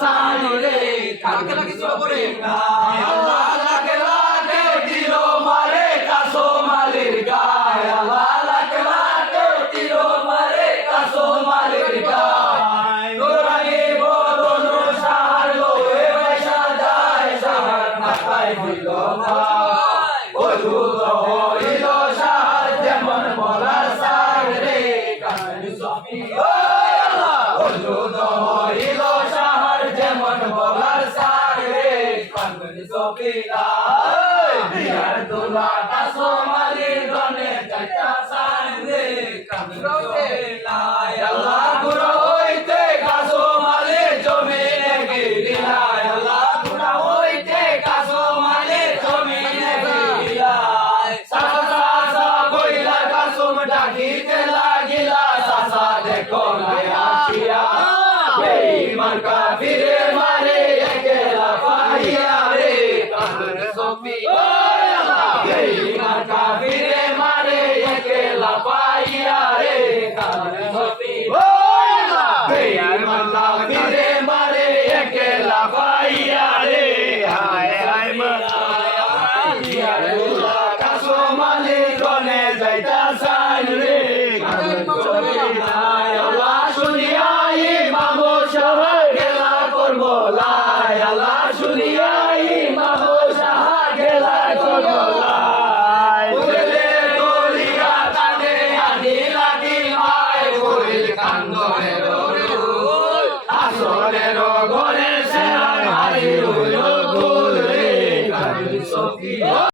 সানুরে কাকে লাগে ছিল করে আল্লাহ লাকে লাকে দিল মারে কাসো মালির গায় আল্লাহ লাকে লাকে দিল মারে কাসো মালির গায় নুরানি বদন শাহর লোয়ে পয়সা যায় শাহর মাথায় দিল ভাই ওজুদ হইল শাহর যেমন বলার সার রে কামনি সফি ওজুদ হইল শাহর যেমন বলার সার রে কামনি সফি বিহার দুলা কাসো মালির গনে চাটা সার রে কামনি সফি আল্লাহ গুরু